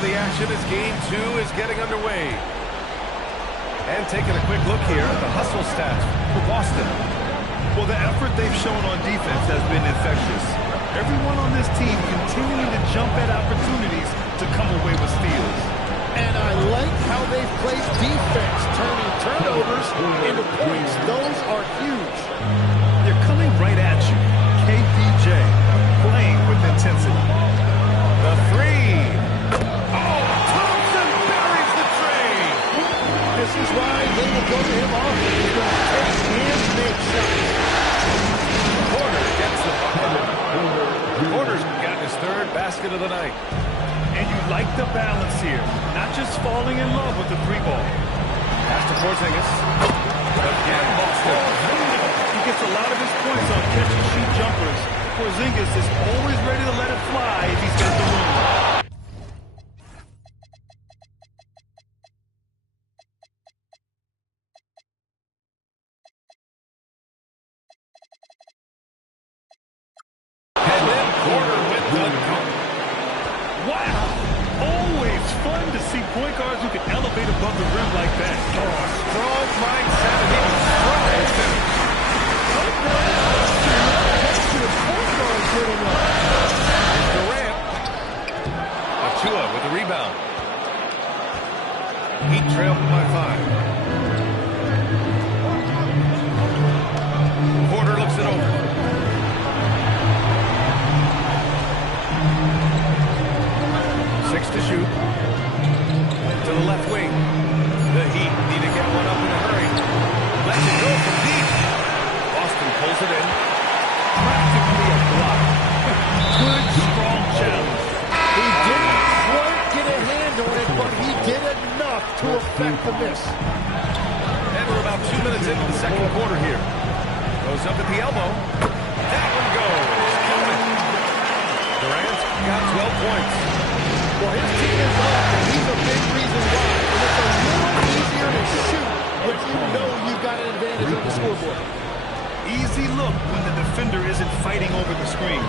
into the action as Game 2 is getting underway. And taking a quick look here at the hustle stats for Boston. Well, the effort they've shown on defense has been infectious. Everyone on this team continuing to jump at opportunities to come away with steals. And I like how they've played defense, turning turnovers into points. Those are huge. They're coming right at you. KPJ playing with intensity. The three. Oh, Thompson buries the tray. This is why they will go to him often. He's going to take and make shots. Porter gets the bucket. Porter's got his third basket of the night. And you like the balance here. Not just falling in love with the three ball. Pass to Porzingis. Again, Boston. He gets a lot of his points on catch-and-shoot jumpers. Porzingis is always ready to let it fly if he's got the room. And then Porter with the dunk. Wow! Always fun to see point guards who can elevate above the rim like that. Oh, strong mindset and he strides it. Durant. Achua with the rebound. Heat trailed by 5. Porter looks it over. 6 to shoot. To the left wing. The Heat need to get one up in a hurry. Lets it go from deep. Boston pulls it in. Practically a block. Good, strong challenge. He didn't quite get a hand on it, but he did enough to affect the miss. And we're about 2 minutes into the second quarter here. Goes up at the elbow. That one goes. Durant's got 12 points. Well, his team is up, and he's a big reason why. And it's a little easier to shoot if you know you've got an advantage on the scoreboard. Easy look when the defender isn't fighting over the screen.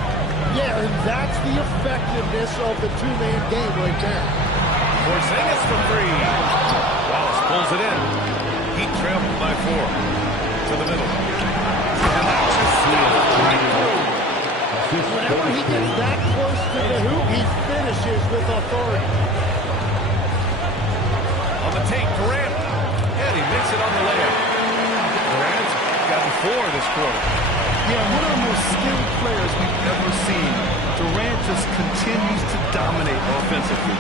Yeah, and that's the effectiveness of the two-man game right there. Porzingis for 3. Wallace pulls it in. Heat trailed by 4. To the middle. And that's a steal. Right through. Whenever he gets that close to the hoop, he finishes with authority. On the take, Durant. And he makes it on the layup. Durant's gotten 4 this quarter. Yeah, one of the most skilled players we've ever seen. Durant just continues to dominate offensively.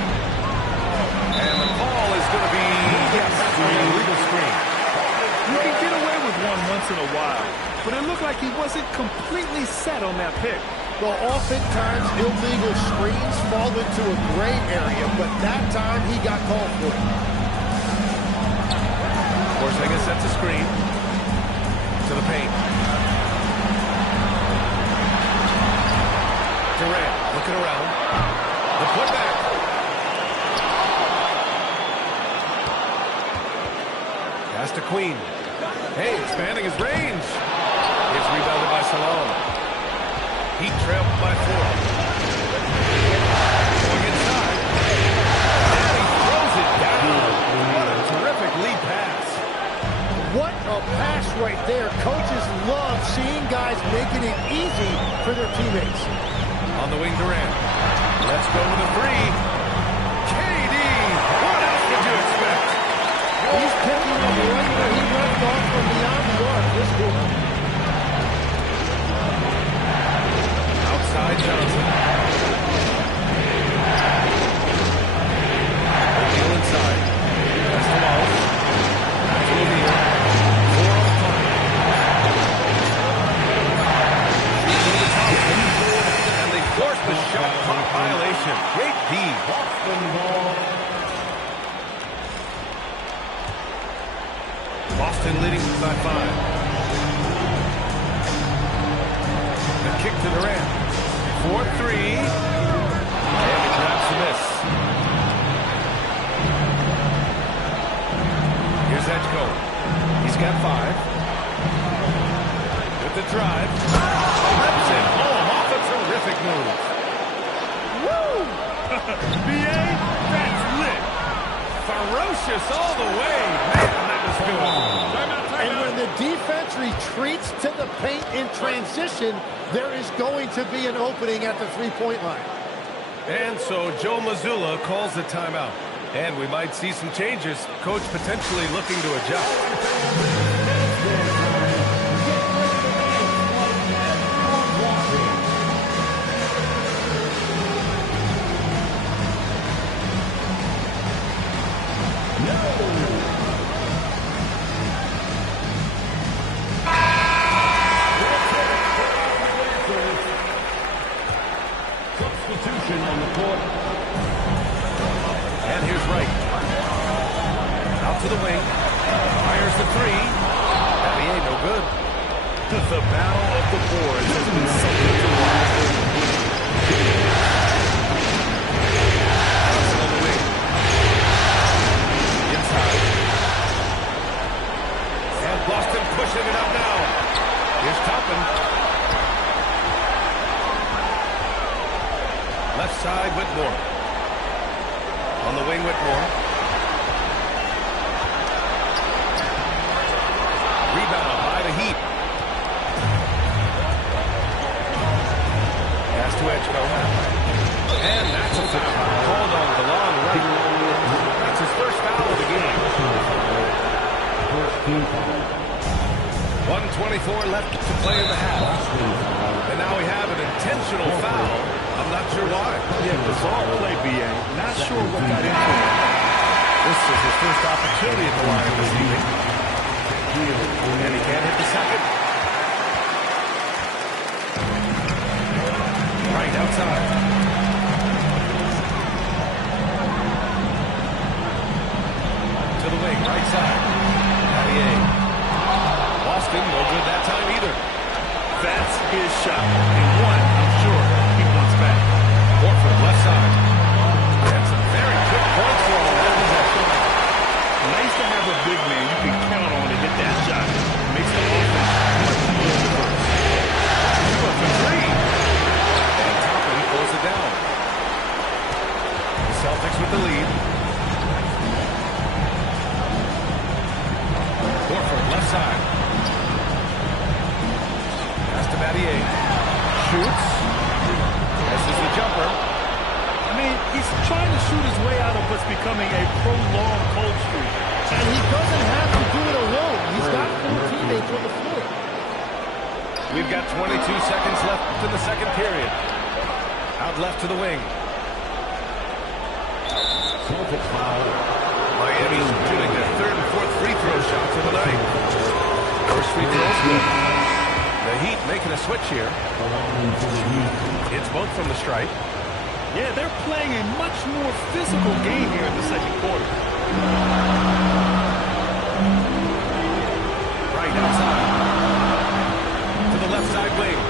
And the call is going to be, yes, an illegal screen. You can get away with one once in a while, but it looked like he wasn't completely set on that pick. Well, oftentimes illegal screens fall into a gray area, but that time he got called for it. Porzingis sets a screen to the paint. Durant looking around. The putback. Pass to Queen. Hey, expanding his range. It's rebounded by Salone. Heat trailed by 4. Going inside. And he throws it down. What a terrific lead pass. What a pass right there. Coaches love seeing guys making it easy for their teammates. On the wing, Durant. Let's go with a 3. KD. What else did you expect? He's picking up right where he left off from beyond the arc this quarter. Outside Johnson. O'Neal inside. That's the Wallace. That's O'Neal. 4 on the clock. To the Thompson. And they force the shot clock violation. Great D. Boston ball. Boston leading by 5. The kick to Durant. 4-3. And he grabs the miss. Here's Edgecombe. He's got 5. With the drive. Rips it home off a terrific move. Woo! BA, vicious all the way. Man, that was good. Timeout. And when the defense retreats to the paint in transition, there is going to be an opening at the three-point line. And so Joe Mazzulla calls the timeout. And we might see some changes. Coach potentially looking to adjust. On the court. And here's Wright. Out to the wing. Fires the three. NBA no good. The battle of the boards has been something to watch. Johnson on the wing. Inside. And Boston pushing it up now. Here's Toppin. Left side, Whitmore. On the wing, Whitmore. Rebound by the Heat. Pass to Edgecombe. And that's a foul. Called on DeLon Wright. That's his first foul of the game. 1:24 left to play in the half. And now we have an intentional foul. I'm not sure why. Yeah, bizarre play, B.A. Not sure what got into it. This is his first opportunity at the line this evening. And he can't hit the second. Right outside. To the wing, right side. Javier. Boston, no good that time either. That's his shot. And one, I'm sure, he wants back. Horford, left side. That's a very quick point throw. That was that shot. Nice to have a big man you can count on to hit that shot. Makes the offense much more diverse. 2 of 3. And Toppin pulls it down. The Celtics with the lead. Horford, left side. Pass to Battier. Shoots. Misses the jumper. I mean, he's trying to shoot his way out of what's becoming a prolonged cold streak. And he doesn't have to do it alone. He's got 4 teammates on the floor. We've got 22 seconds left in the second period. Out left to the wing. Miami's shooting their third and fourth free throw shots of the night. First free throw's good. The Heat making a switch here. It's both from the stripe. Yeah, they're playing a much more physical game here in the second quarter. Right outside. To the left side wing. 1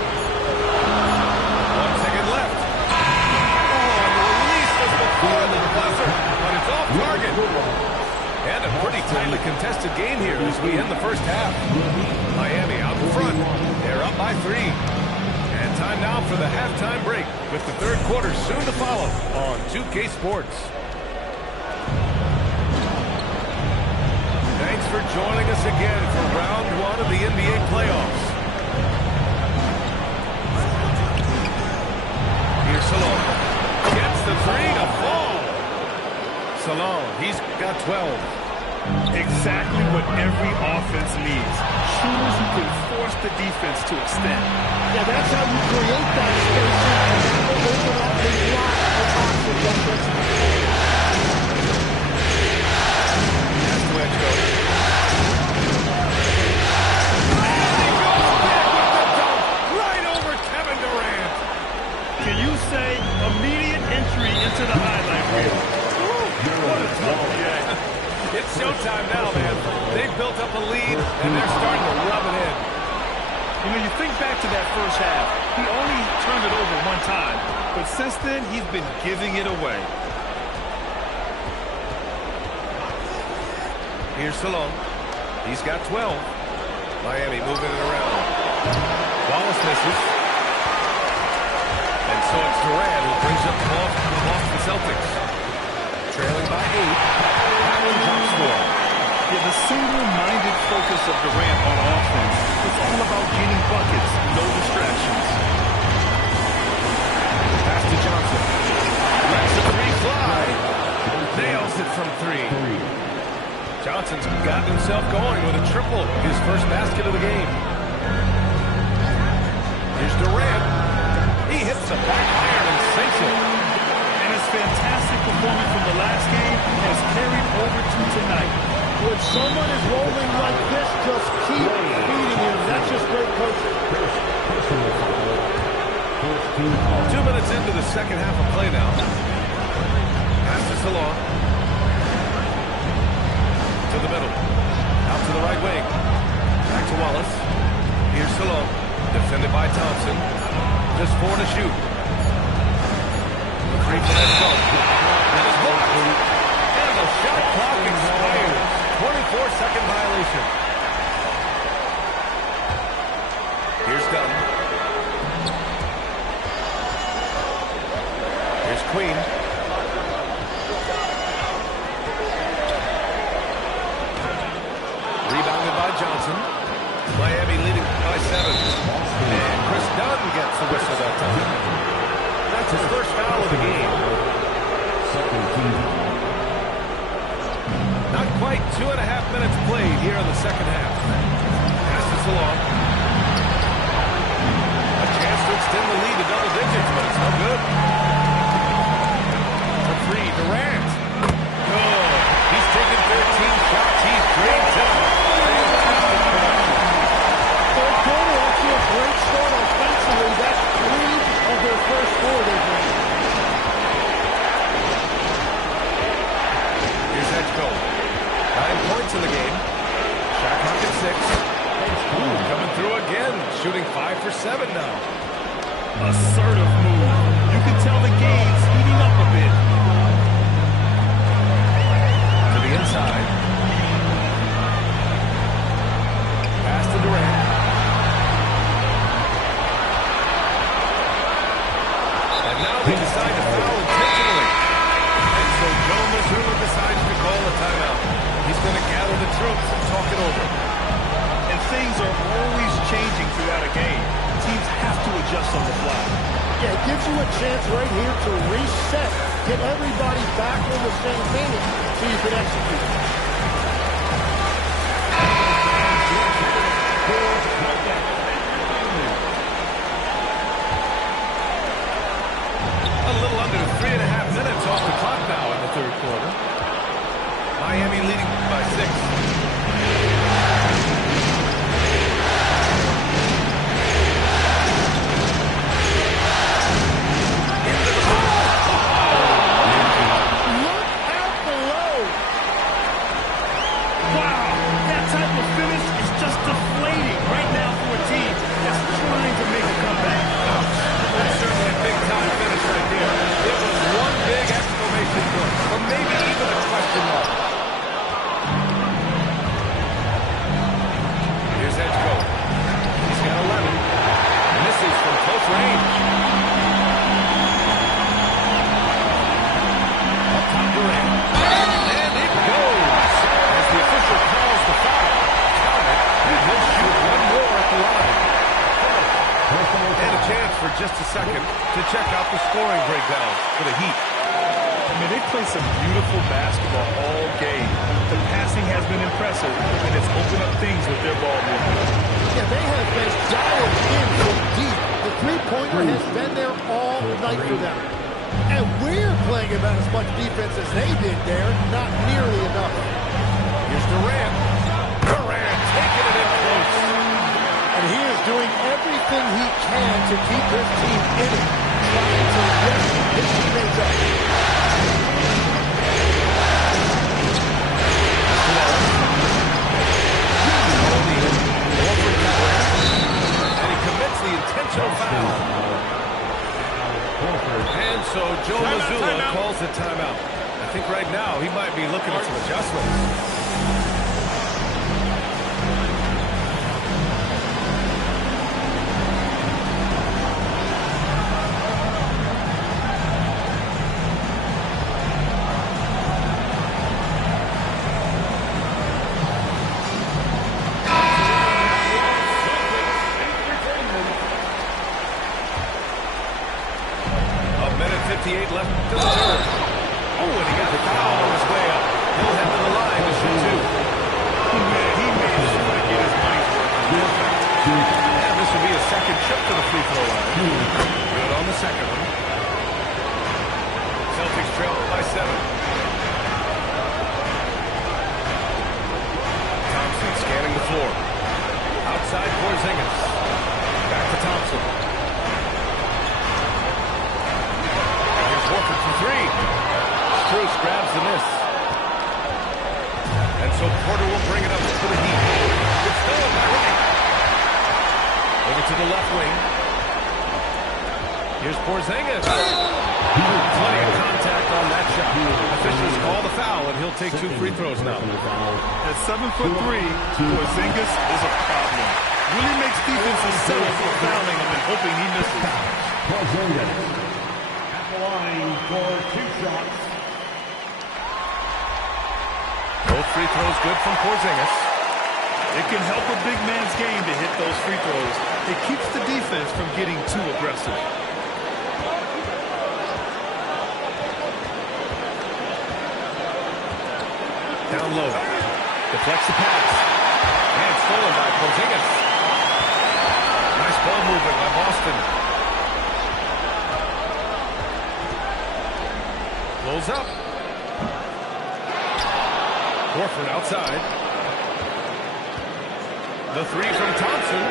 second left. Oh, and the release was before the buzzer, but it's off target. And a pretty tightly contested game here as we end the first half. Miami out in front. They're up by 3. And time now for the halftime break with the third quarter soon to follow on 2K Sports. Thanks for joining us again for round 1 of the NBA playoffs. Here's Salone. Gets the 3 to fall. Salone, he's got 12. Exactly what every offense needs. Shooters who can force the defense to extend. Yeah, that's how you create that space and open up a lot of options offensively. Pass to Edgecombe. Right over Kevin Durant. Can you say immediate entry into the highlight reel? What a tough game. It's showtime now, man. They've built up a lead, and they're starting to rub it in. You know, you think back to that first half, he only turned it over 1 time, but since then, he's been giving it away. Here's Salone. He's got 12. Miami moving it around. Wallace misses. And so it's Durant who brings up the ball for the Boston Celtics. Trailing by 8. That one drops single-minded focus of Durant on offense. It's all about getting buckets, no distractions. Pass to Johnson. Lets the three fly. Nails it from three. Johnson's got himself going with a triple. His first basket of the game. Here's Durant. He hits the back iron and sinks it. And his fantastic performance from the last game has carried over to tonight. When someone is rolling like this, just keep feeding him. That's just great coaching. 2 minutes into the second half of play now. Pass to Salon. To the middle. Out to the right wing. Back to Wallace. Here's Salon. Defended by Thompson. Just 4 to shoot. The three for that zone. And it's blocked. And the shot clock expires. 24-second violation. Here's Dunn. Here's Queen. Rebounded by Johnson. Miami leading by 7. And Chris Dunn gets the whistle that time. That's his first foul of the game. Not quite 2.5 minutes played here in the second half. Passes along. A chance to extend the lead to double digits, but it's no good. For three, Durant. Good. He's taken 13 shots. He's drained 10. Fantastic production. Third quarter, off to a great start offensively. That's 3 of their first 4 they've made. Here's Edgecombe. 9 points in the game. Shot clock at 6. Coming through again. Shooting 5 for 7 now. Assertive move. You can tell the game's heating up a bit. To the inside. Pass to Durant. And now they decide to foul intentionally. And so Joe Mazzulla decides to call a timeout. He's going to gather the troops and talk it over. And things are always changing throughout a game. Teams have to adjust on the fly. Yeah, it gives you a chance right here to reset, get everybody back on the same page so you can execute. A little under 3.5 minutes off the clock now in the third quarter. Miami leading by 6. Just a second to check out the scoring breakdown for the Heat. I mean, they play some beautiful basketball all game. The passing has been impressive, and it's opened up things with their ball movement. Yeah, they have been dialed in from deep. The three-pointer has been there all night for them. And we're playing about as much defense as they did there. Not nearly enough. Here's Durant. Durant taking it in close. And he is doing everything he can to keep his team in it, trying to lift his teammates up. And he commits the intentional foul. And so Joe Mazzulla calls the timeout. I think right now he might be looking at some adjustments. miss. And so Porter will bring it up to the Heat. It's stolen by Wright. Over to the left wing. Here's Porzingis. Plenty of contact on that shot. Officials call the foul, and he'll take 2 free throws now. At 7'3", Porzingis is a problem. Really makes defenses settle for fouling him and hoping he misses. Porzingis at the line for 2 shots. Both free throws good from Porzingis. It can help a big man's game to hit those free throws. It keeps the defense from getting too aggressive. Down low. Deflects the pass. And stolen by Porzingis. Nice ball movement by Boston. Close up. Horford outside. The 3 from Thompson.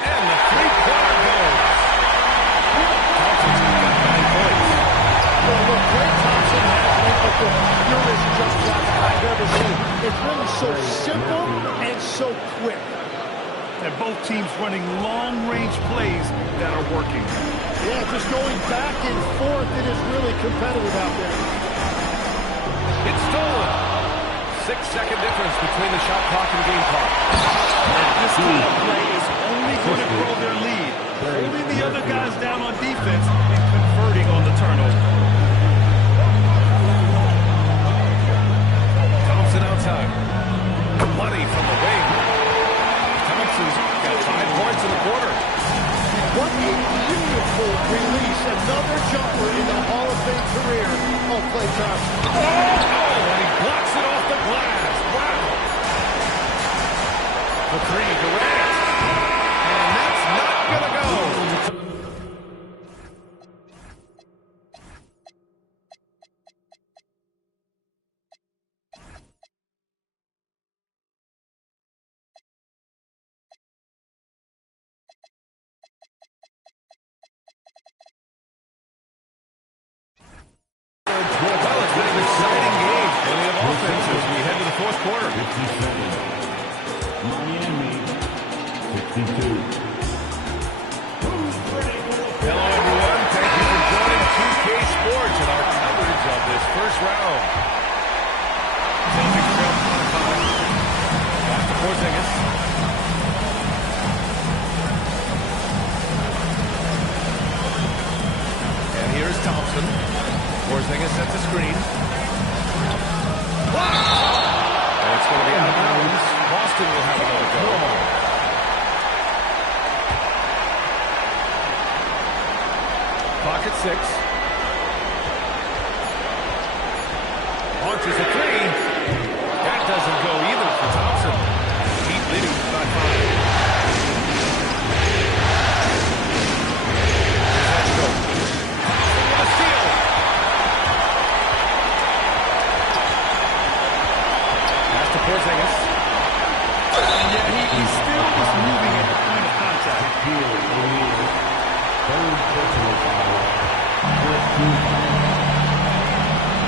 And the 3-pointer goes. Thompson's got 9 points. Well, look, Klay Thompson has one of the purest jump shots I've ever seen. It's really so simple and so quick. And both teams running long-range plays that are working. Yeah, just going back and forth. It is really competitive out there. It's stolen. 6-second difference between the shot clock and game clock. And this kind of play is only going to grow their lead. Holding the other guys down on defense and converting on the turnover. Thompson outside. Money from the wing. Thompson's got 5 points in the quarter. What a beautiful release. Another jumper in the Hall of Fame career of Klay Thompson. Oh, and he blocks it off the glass. Wow. The 3, Durant. And that's not going to go. Well, it's been an exciting game. Plenty of offense as we head to the 4th quarter. 57. Miami, 62. Hello, everyone. Thank you for joining 2K Sports and our coverage of this first round. Celtics trail 5-5. Back to Porzingis. And here's Thompson. Porzingis sets a screen. And it's going to be out of bounds. Boston will have another go. Clock at 6. Launches a 3. That doesn't go either for Thompson. Heat leading by 5. Porzingis. Yeah, he still was moving at the point of contact.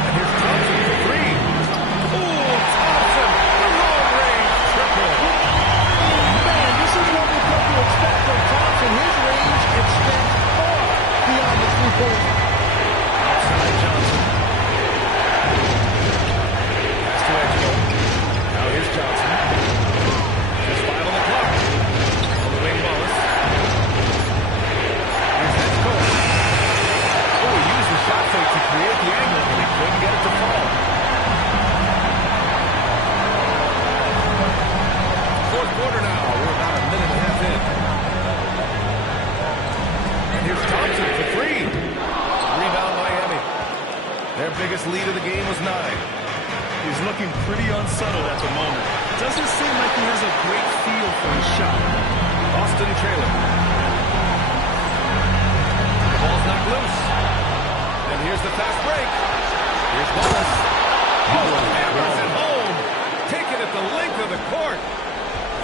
And here's Thompson for 3. Oh, Thompson, the long-range triple. Man, this is what we've come to expect from Thompson. His range extends far beyond the 3-point. Outside Johnson. Pass to Edgeville. Now here's Johnson. Just 5 on the clock. On the wing, Wallace. Here's Edgeville. Oh, he used the shot fake to create the angle, but he couldn't get it to fall. 4th quarter now. We're about a minute and a half in. And here's Thompson for 3. Rebound Miami. Their biggest lead of the game was 9. He's looking pretty unsettled at the moment. Doesn't seem like he has a great feel for his shot. Boston trailing. The ball's knocked loose. And here's the fast break. Here's Wallace. Oh, hammers it home. Taking it the length of the court.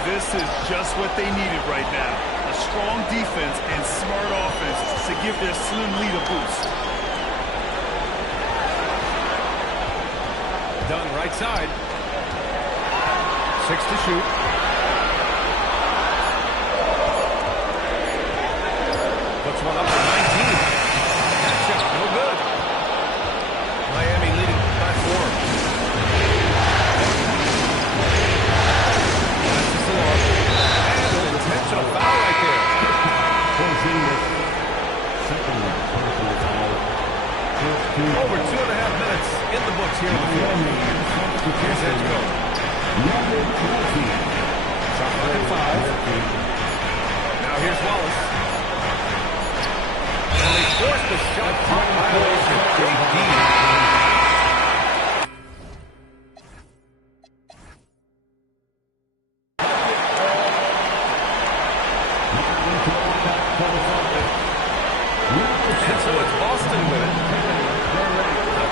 This is just what they needed right now. A strong defense and smart offense to give their slim lead a boost. done right side. 6 to shoot. Puts one up for 19. That shot, no good. Miami leading by 4. Passes along. And an intentional foul right there. Over 2.5 minutes in the books here in the fourth. Here's Edge go. Shot clock at 5. Now here's Wallace. And they forced the shot clock violation. JD. And so it's Boston with it. A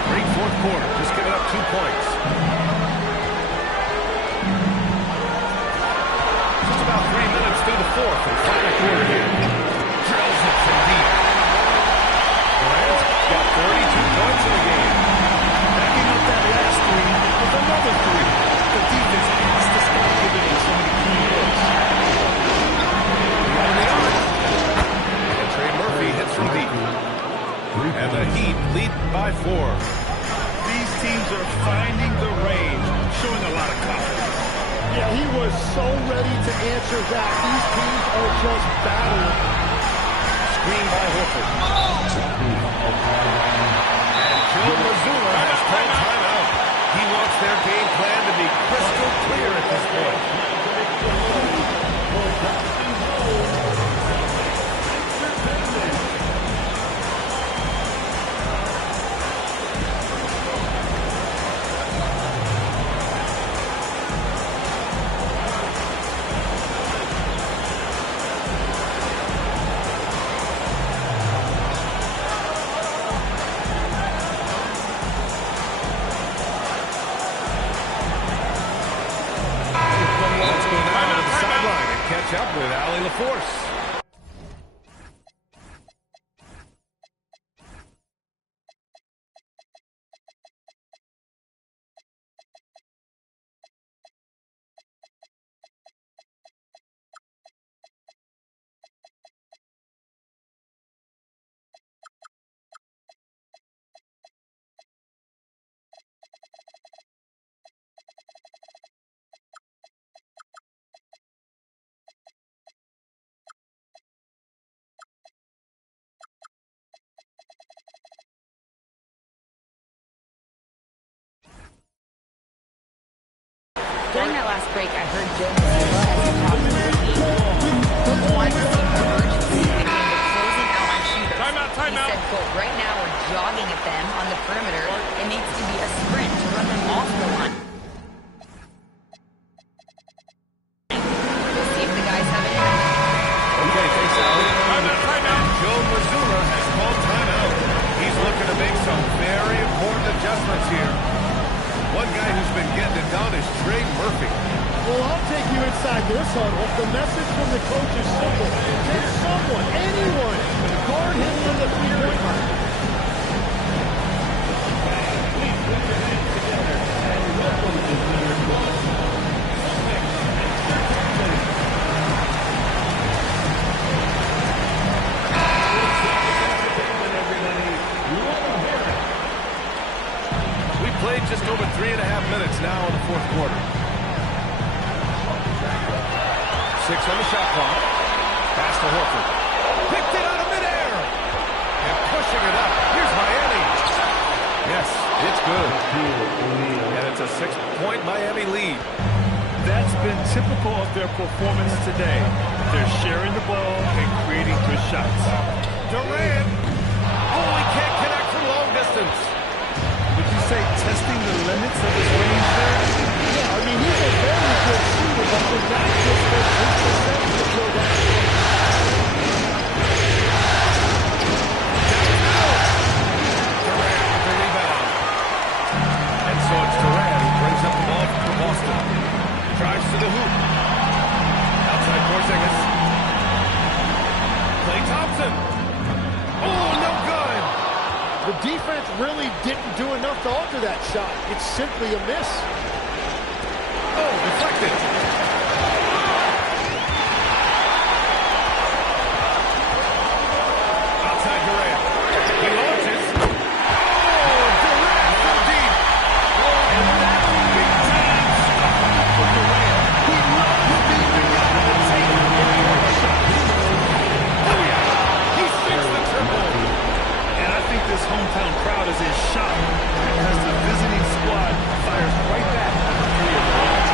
great fourth quarter, just giving up 2 points. Just about 3 minutes through the fourth and final quarter here. Drills it from deep. Durant's got 32 points in the game. Backing up that last 3 with another 3. The defense has to start giving them so many clean looks. Beyond the arc. And Trey Murphy hits from deep. And the Heat lead by 4. These teams are finding the range, showing a lot of confidence. Yeah, he was so ready to answer that. These teams are just battling. Screen by Horford. And Joe Mazzulla has called timeout. He wants their game plan to be crystal clear at this point. Catch up with Allie LaForce. During that last break, I heard Joe Mazzulla as he talked to Murphy. Coach wanted to see more urgency in the game of closing out on shooters. He said, quote, right now we're jogging at them on the perimeter. It needs to be a sprint to run them off the line. We'll see if the guys have it in them. Okay, thanks, Allie. Timeout. Joe Mazzulla has called timeout. He's looking to make some very important adjustments here. One guy who's been getting it done is Trey Murphy. Well, I'll take you inside this huddle. The message from the coach is simple. Get someone, anyone, guard him on the three-point line. Played just over 3.5 minutes now in the fourth quarter. 6 on the shot clock. Pass to Horford. Picked it out of midair. And pushing it up. Here's Miami. Yes, it's good. And it's a 6-point Miami lead. That's been typical of their performance today. They're sharing the ball and creating good shots. Durant. Oh, he can't connect from long distance. Would you say testing the limits of his range there? Yeah, I mean, he's a very good shooter, but we're not just for 8% to go down. Durant with the rebound. And so it's Durant who brings up the ball for Boston. Drives to the hoop. Outside Porzingis. Klay Thompson. Oh, no good. The defense really didn't do enough to alter that shot. It's simply a miss. Oh, deflected. Outside Durant. He launches. Oh, Durant from deep. Oh, and that's big time stuff for Durant. He loves being the guy to take the shot. Oh, yeah. He sinks the triple. And I think this hometown crowd is in shock because the visiting squad fires right back on the three of them.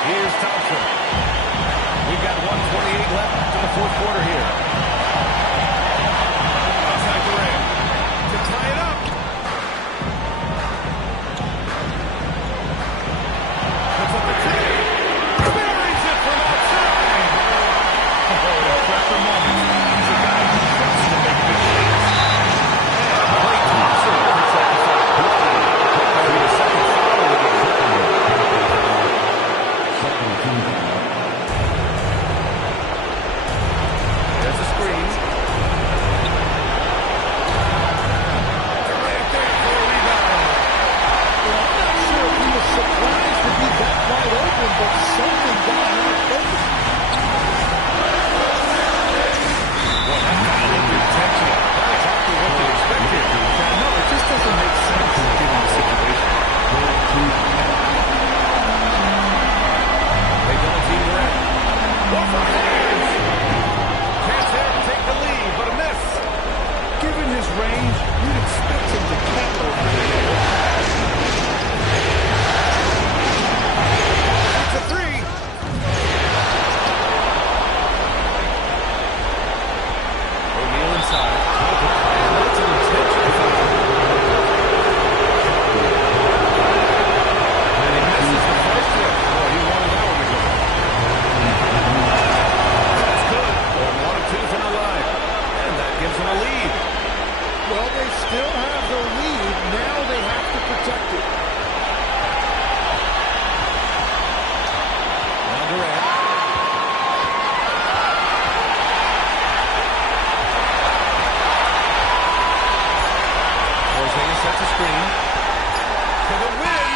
Here's Thompson. We've got 1:28 left in the fourth quarter here. Outside Durant to tie it up. Puts up the three. Buries it from outside. Oh, pressure moment. He's a guy who trusts to make big shots. Klay Thompson picks up the foul. That'll be the second foul of the game. There's a screen. Durant there for a rebound. Well, I'm not sure if he was surprised to be that wide open, but something got him out of focus. Well, that foul looked intentional. That's exactly what they expected. No, it just doesn't make sense given the situation. They double team Durant. One for hands. Chance there to take the lead, but a miss. Given his range, you'd expect him to capitalize. That's a three. O'Neal inside. And that's an intentional foul. And he misses the first one. Oh, he wanted that one to go. That's good. Well, 1-2 from the line. And that gives him a lead. Well, they still have the lead. Now they have to protect it. Now Durant. Porzingis sets a screen. For the win.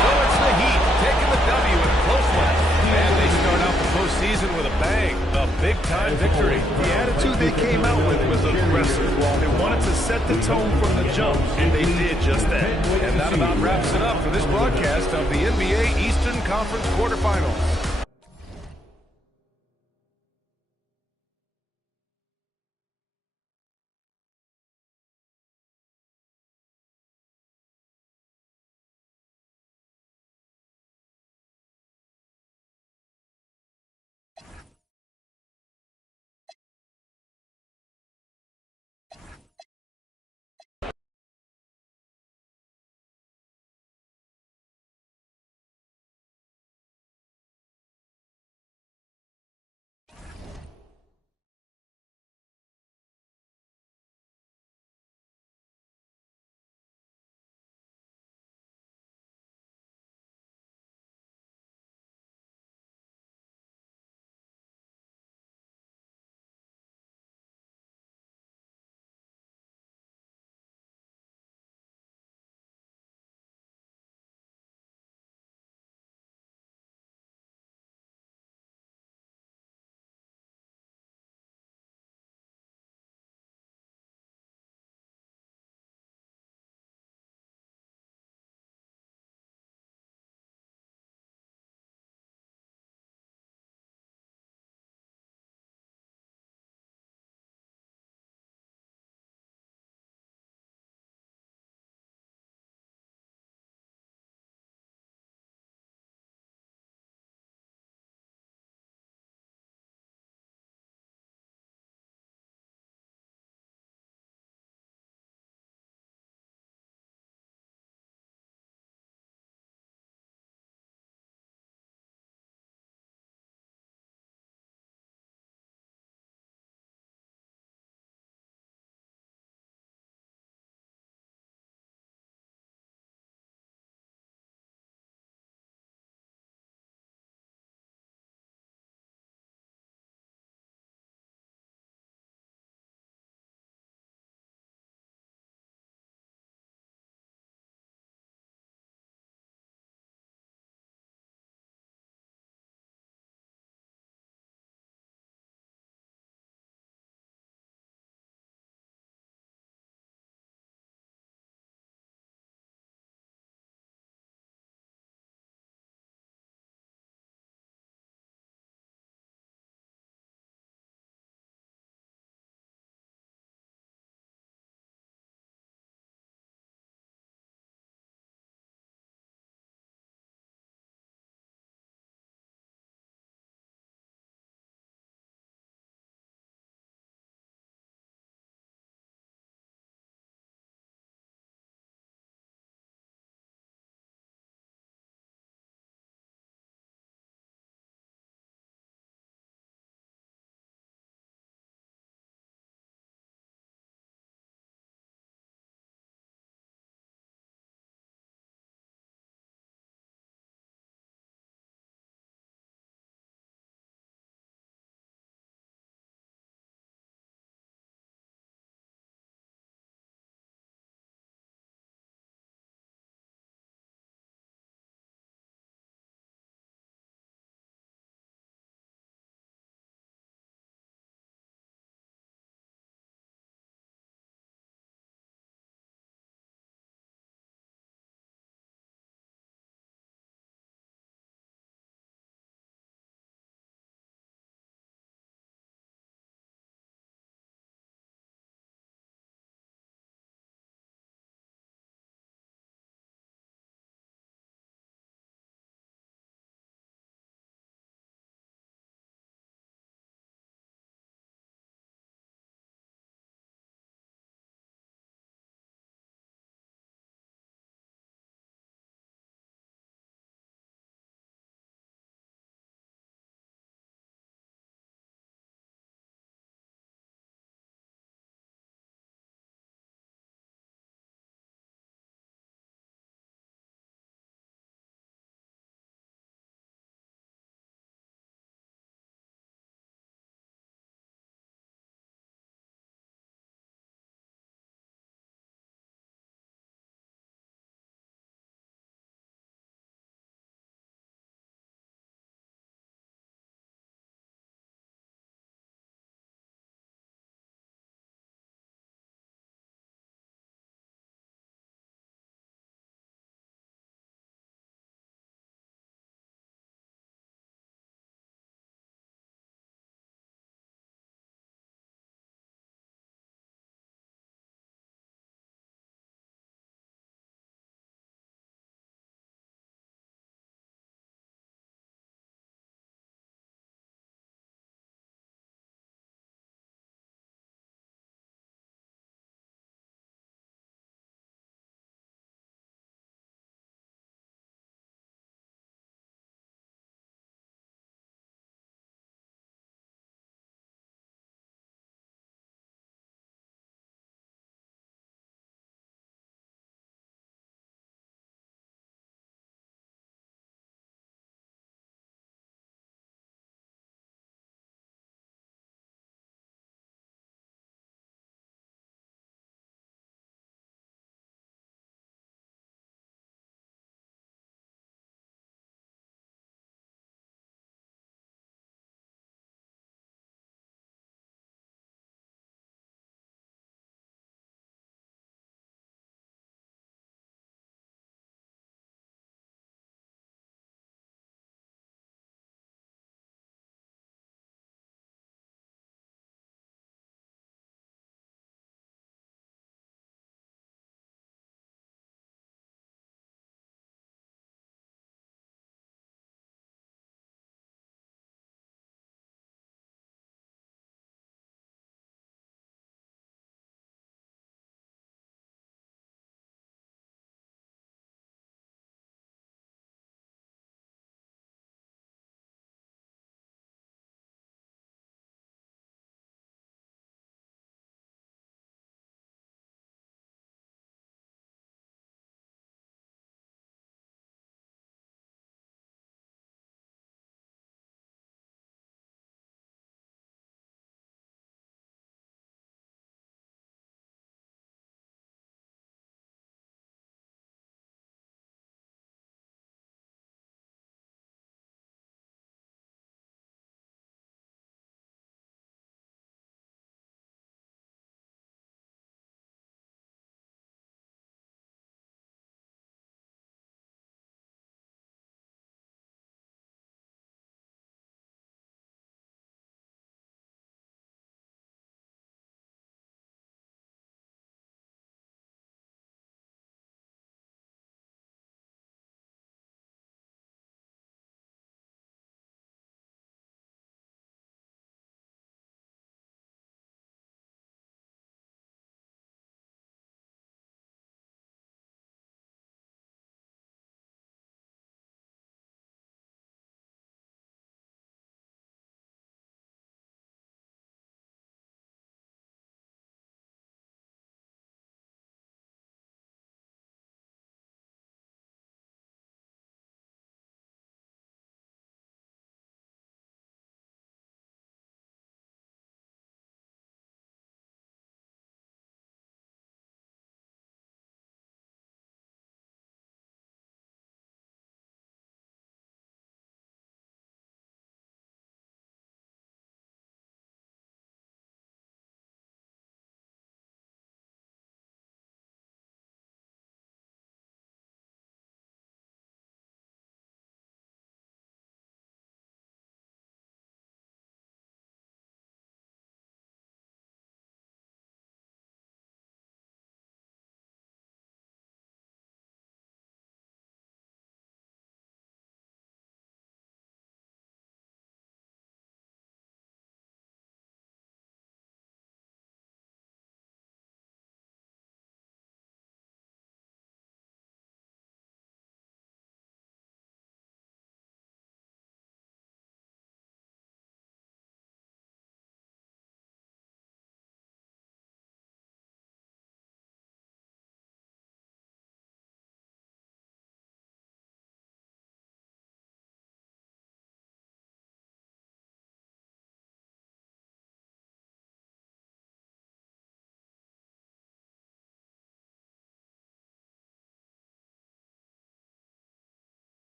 So it's the Heat taking the W in a close one. And they start out the postseason with a bang. A big-time victory. The attitude they came out with was aggressive. They wanted to set the tone from the jump, and they did just that. And that about wraps it up for this broadcast of the NBA Eastern Conference quarterfinals.